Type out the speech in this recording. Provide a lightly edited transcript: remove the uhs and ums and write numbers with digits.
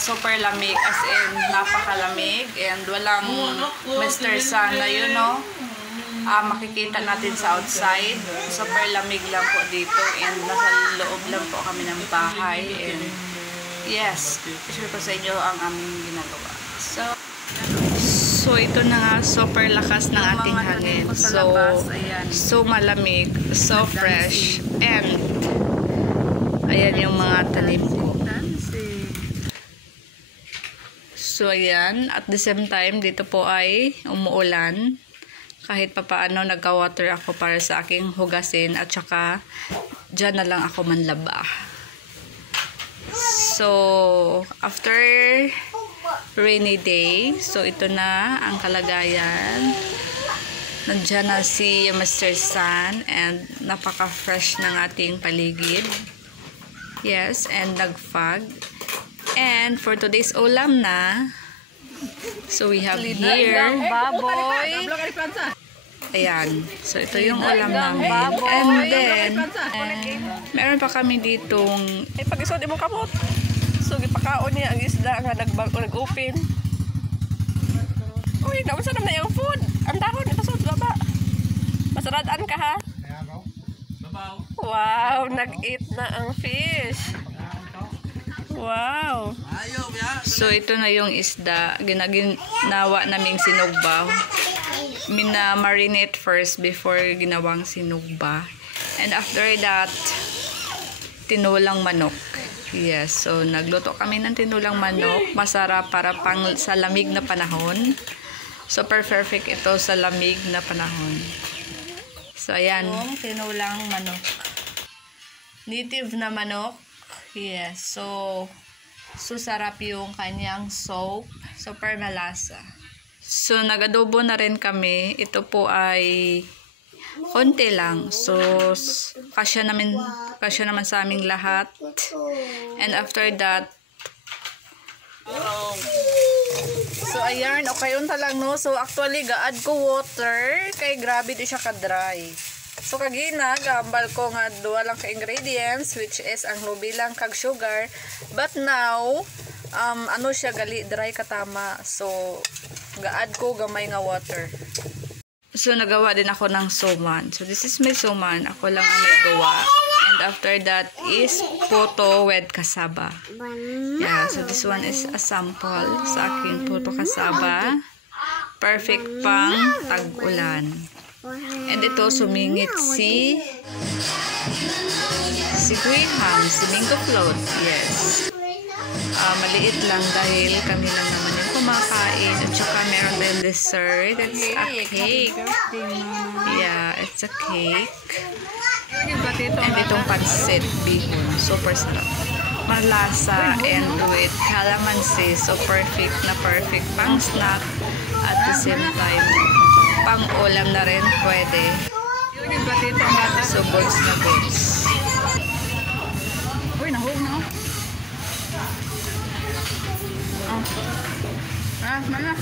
super lamig, as in napakalamig, and walang Mr. Sun na yun, no? Makikita natin sa outside. Super lamig lang po dito, and nasa loob lang po kami ng bahay, and yes, share ko sa inyo ang aming ginagawa. So ito na nga, super lakas ng ating hangin. So malamig, so fresh, and ayan yung mga tanim ko. So ayan, at the same time, dito po ay umuulan. Kahit papaano nagka-water ako para sa aking hugasin, at saka dyan na lang ako manlaba. So after rainy day, so ito na ang kalagayan. Nandiyan na si Mr. Sun, and napaka-fresh ng ating paligid. Yes, and nag-fog. And for today's ulam na, so we have here baboy. Ayan. So ito yung ulam namin. And then, meron pa kami ditong pag-isod mo kamot. So gipakaon niya ang isda nga nag-open. Uy, naman na yung food. Ang dahon ito sa baba. Masaradaan ka ha. Wow, nag-eat na ang fish. Wow. So ito na yung isda, ginaginawa naming sinugba. Mina-marinate first before ginawang sinugba. And after that, tinulang manok. Yes, so nagluto kami ng tinulang manok. Masarap para pang sa lamig na panahon. Super perfect ito sa lamig na panahon. So ayan, tinulang manok. Native na manok. Yes, so sarap yung kanyang soup. Super malasa. So nagadobo na rin kami. Ito po ay konti lang. So kasya naman sa aming lahat. And after that, so ayan, okay unta lang no. So actually gaad ko water kay grabe di siya ka-dry. So kagina gambal ko nga duwa lang ka ingredients, which is ang lubi lang kag sugar. But now ano siya gali dry katama. So gaad ko gamay nga water. So nagawa din ako ng suman. So this is my suman. Ako lang ang nagawa. And after that is puto with kasaba. Yeah, so this one is a sample sa aking puto kasaba. Perfect pang tag-ulan. And ito sumingit si Guiham, si Mingo Float. Yes. Maliit lang dahil kami lang naman yung kumakain. At saka meron tayong dessert. It's a cake. Yeah, it's a cake. And itong pansit bihon. Super sarap. Malasa and with calamansi. So perfect na perfect pang snack. At the same time, pang ulam na rin pwede. So goods na goods. Uy, nahog na. Mana?